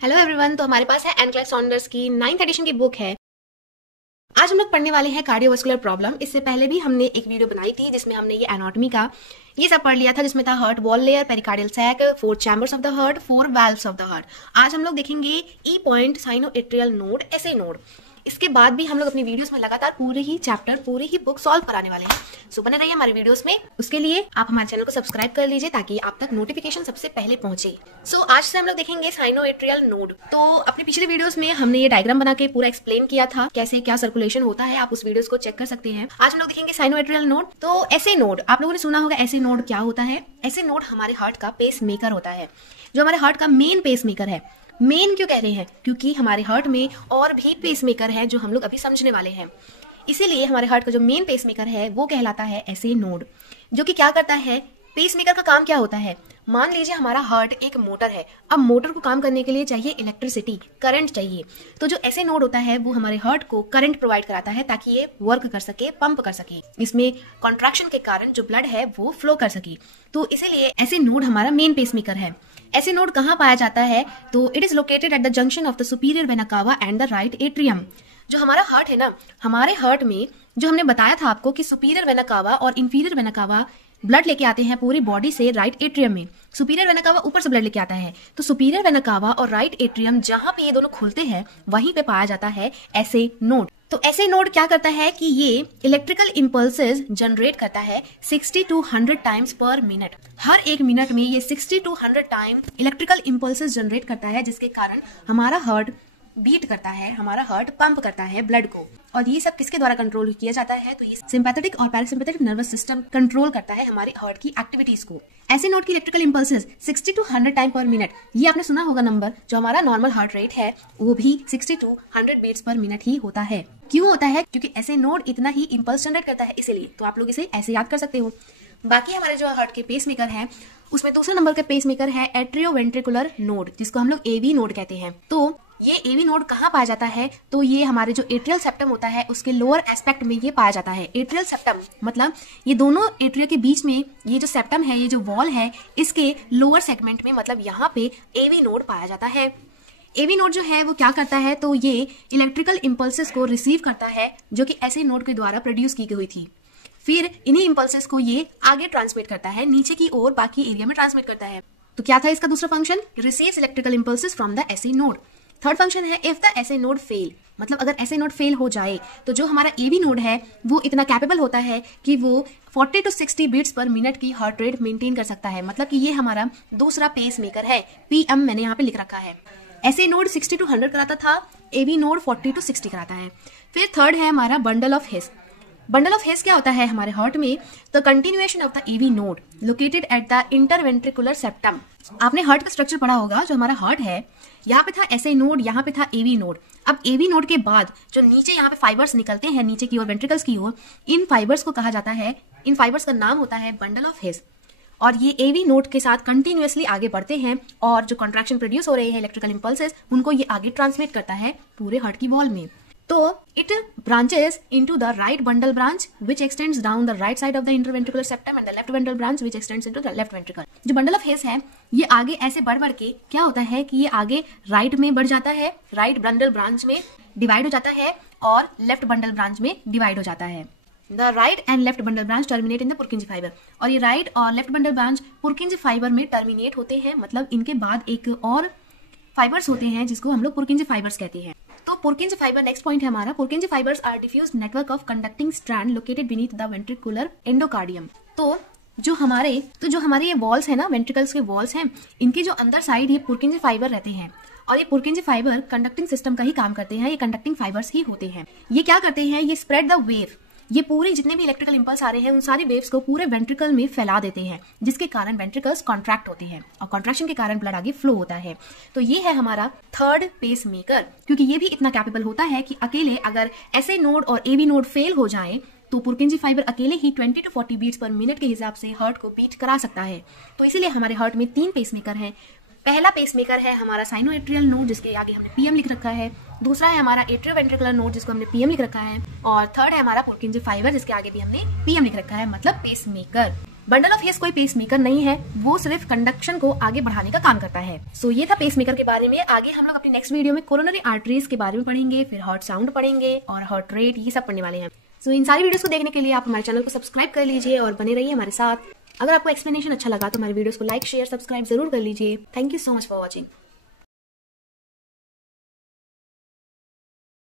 Hello everyone. तो हमारे पास है एन क्लास सॉन्डर्स की 9th एडिशन की बुक है। आज हम लोग पढ़ने वाले हैं कार्डियोवास्कुलर प्रॉब्लम। इससे पहले भी हमने एक वीडियो बनाई थी जिसमें हमने ये एनाटॉमी का ये सब पढ़ लिया था, जिसमें था heart wall layer, pericardial sac, 4 chambers of the heart, 4 valves of the heart. आज हम लोग देखेंगे E point, sinoatrial node, SA node. इसके बाद भी हम लोग अपनी वीडियोस में लगातार पूरे ही चैप्टर, पूरी ही बुक सॉल्व कराने वाले हैं। सो बने रहिए हमारे वीडियोस में। उसके लिए आप हमारे चैनल को सब्सक्राइब कर लीजिए ताकि आप तक नोटिफिकेशन सबसे पहले पहुंचे। सो आज से हम लोग देखेंगे साइनोएट्रियल नोड। तो अपने पिछले वीडियोस में हमने ये डायग्राम बना के पूरा एक्सप्लेन किया था कैसे क्या सर्कुलेशन होता है, आप उस वीडियोस को चेक कर सकते हैं। आज हम लोग देखेंगे साइनोएट्रियल नोड। तो ऐसे नोड आप लोगों ने सुना होगा, ऐसे नोड क्या होता है? ऐसे नोड हमारे हार्ट का पेस मेकर होता है, जो हमारे हार्ट का मेन पेस मेकर है। मेन क्यों कह रहे हैं? क्योंकि हमारे हार्ट में और भी पेसमेकर है जो हम लोग अभी समझने वाले हैं। इसीलिए हमारे हार्ट का जो मेन पेसमेकर है वो कहलाता है ऐसे नोड, जो कि क्या करता है? पेसमेकर का काम क्या होता है? मान लीजिए हमारा हार्ट एक मोटर है। अब मोटर को काम करने के लिए चाहिए इलेक्ट्रिसिटी, करंट चाहिए। तो जो ऐसे नोड होता है वो हमारे हार्ट को करंट प्रोवाइड कराता है ताकि ये वर्क कर सके, पंप कर सके, इसमें कॉन्ट्रैक्शन के कारण जो ब्लड है वो फ्लो कर सके। तो इसीलिए ऐसे नोड हमारा मेन पेसमेकर है। ऐसे नोड कहाँ पाया जाता है? तो it is located at the junction of the superior vena cava and the right atrium. जो हमारा हार्ट है ना, हमारे हार्ट में जो हमने बताया था आपको कि सुपीरियर वेना कावा और इंफीरियर वेना कावा ब्लड लेके आते हैं पूरी बॉडी से राइट एट्रियम में। सुपीरियर वेना कावा ऊपर से ब्लड लेके आता है, तो सुपीरियर वेना कावा और राइट एट्रियम जहां पे ये दोनों खुलते हैं वहीं पे पाया जाता है ऐसे नोड। तो ऐसे नोड क्या करता है कि ये इलेक्ट्रिकल इंपल्सेस जनरेट करता है 60 to 100 टाइम्स पर मिनट। हर एक मिनट में ये 60 to 100 time electrical impulses generate करता है, जिसके कारण हमारा हार्ट बीट करता है, हमारा हार्ट पंप करता है ब्लड को। और ये सब किसके द्वारा कंट्रोल किया जाता है? तो ये सिंपैथेटिक और पैरासिम्पैथेटिक नर्वस सिस्टम कंट्रोल करता है हमारे हार्ट की एक्टिविटीज को। ऐसे नोड की इलेक्ट्रिकल इंपल्सेस 60 to 100 टाइम पर मिनट, ये आपने सुना होगा नंबर। जो हमारा नॉर्मल हार्ट रेट है वो भी 60 to 100 बीट्स पर मिनट ही होता है। क्यों होता है? क्योंकि ऐसे नोड इतना ही इंपल्स जनरेट करता है, इसीलिए। तो आप लोग इसे ऐसे याद कर सकते हो। बाकी हमारे जो हार्ट के पेसमेकर हैं उसमें दूसरे नंबर का पेसमेकर है एट्रियोवेंट्रिकुलर नोड, जिसको हम लोग एवी नोड कहते हैं। तो ये एवी नोड कहाँ पाया जाता है? तो ये हमारे जो एट्रियल सेप्टम होता है उसके लोअर एस्पेक्ट में ये पाया जाता है। एट्रियल सेप्टम मतलब ये दोनों एट्रिया के बीच में ये जो सेप्टम है, ये जो वॉल है, इसके लोअर सेगमेंट में, मतलब यहाँ पे एवी नोड पाया जाता है। एवी नोड जो है वो क्या करता है? तो ये इलेक्ट्रिकल इंपल्सेस को रिसीव करता है जो कि ऐसे नोड के द्वारा प्रोड्यूस की गई थी। फिर इन्हीं इंपल्सेस को ये आगे ट्रांसमिट करता है, नीचे की ओर बाकी एरिया में ट्रांसमिट करता है। तो क्या था इसका दूसरा function? Receives electrical impulses from the ऐसे नोड। थर्ड फंक्शन है इफ द ऐसे नोड फेल, मतलब अगर ऐसे नोड फेल हो जाए तो जो हमारा एवी नोड है वो इतना कैपेबल होता है कि वो 40 to 60 बीट्स पर मिनट की हार्ट रेट मेंटेन कर सकता है। मतलब कि ये हमारा दूसरा पेस मेकर है। पीएम मैंने यहाँ पे लिख रखा है। ऐसे नोड 60 to 100 कराता था, एवी नोड 40 to 60 कराता है। फिर थर्ड है हमारा bundle of His. Bundle of His क्या होता है हमारे हार्ट में? The continuation of the AV node located at the interventricular septum. आपने हार्ट का स्ट्रक्चर पढ़ा होगा। जो हमारा हार्ट है, यहाँ पे था ऐसे नोड, यहाँ पे था एवी नोड। अब एवी नोड के बाद जो नीचे यहाँ पे फाइबर्स निकलते हैं नीचे की ओर, वेंट्रिकल्स की ओर, इन फाइबर्स को कहा जाता है, इन फाइबर्स का नाम होता है बंडल ऑफ हिस। और ये एवी नोड के साथ कंटिन्यूअसली आगे बढ़ते हैं और जो कॉन्ट्रैक्शन प्रोड्यूस हो रहे हैं इलेक्ट्रिकल इंपल्सेस, उनको ये आगे ट्रांसमिट करता है पूरे हार्ट की वॉल में। तो it branches into the right bundle branch which extends down the right side of the interventricular septum and the left bundle branch which extends into the left ventricle। जो bundle of हिस है ये आगे ऐसे बढ़ बढ़ के क्या होता है कि ये आगे राइट में बढ़ जाता है, राइट बंडल ब्रांच में डिवाइड हो जाता है और लेफ्ट बंडल ब्रांच में डिवाइड हो जाता है। The right and left bundle branch terminate in the Purkinje fibre. और ये राइट और left bundle branch Purkinje fibre में टर्मिनेट होते हैं, मतलब इनके बाद एक और फाइबर्स होते हैं जिसको हम लोग पुरकिंज फाइबर्स कहते हैं। तो पुरकिंज फाइबर नेक्स्ट पॉइंट है हमारा। Purkinje fibres are diffuse network of conducting strand located beneath the ventricular endocardium. तो जो हमारे ये वॉल्स है ना, वेंट्रिकल्स के वॉल्स हैं, इनके जो अंदर साइड ये पुरकिंज फाइबर रहते हैं और ये पुरकिंज फाइबर कंडक्टिंग सिस्टम का ही काम करते हैं। ये कंडक्टिंग फाइबर्स ही होते हैं। ये क्या करते हैं? ये स्प्रेड द वेव, ये पूरे जितने भी इलेक्ट्रिकल इंपल्स आ रहे हैं उन सारी वेव्स को पूरे वेंट्रिकल में फैला देते हैं, जिसके कारण वेंट्रिकल्स कॉन्ट्रैक्ट होते हैं और कॉन्ट्रैक्शन के कारण ब्लड आगे फ्लो होता है। तो ये है हमारा थर्ड पेस मेकर, क्योंकि ये भी इतना कैपेबल होता है कि अकेले अगर ऐसे नोड और एवी नोड फेल हो जाए तो पुरकिंजी फाइबर अकेले ही 20 to 40 बीट्स पर मिनट के हिसाब से हार्ट को बीट करा सकता है। तो इसीलिए हमारे हार्ट में 3 पेसमेकर हैं। पहला पेसमेकर है हमारा साइनोएट्रियल नोड, जिसके आगे हमने पीएम लिख रखा है। दूसरा है हमारा एट्रियोवेंट्रिकुलर नोड, जिसको हमने पीएम लिख रखा है। और थर्ड है हमारा पुरकिंजी फाइबर, जिसके आगे भी हमने पीएम लिख रखा है, मतलब पेसमेकर। बंडल ऑफ हेयर्स कोई पेसमेकर नहीं है, वो सिर्फ कंडक्शन को आगे बढ़ाने का काम करता है। सो ये था पेसमेकर के बारे में। आगे हम लोग अपनी नेक्स्ट वीडियो में कोरोनरी आर्टरीज के बारे में पढ़ेंगे, फिर हार्ट साउंड पढ़ेंगे और हार्ट रेट, ये सब पढ़ने वाले हैं। सो इन सारी वीडियोस को देखने के लिए आप हमारे चैनल को सब्सक्राइब कर लीजिए और बने रहिए हमारे साथ। अगर आपको एक्सप्लेनेशन अच्छा लगा तो हमारे वीडियोस को लाइक, शेयर, सब्सक्राइब जरूर कर लीजिए। Thank you so much for watching.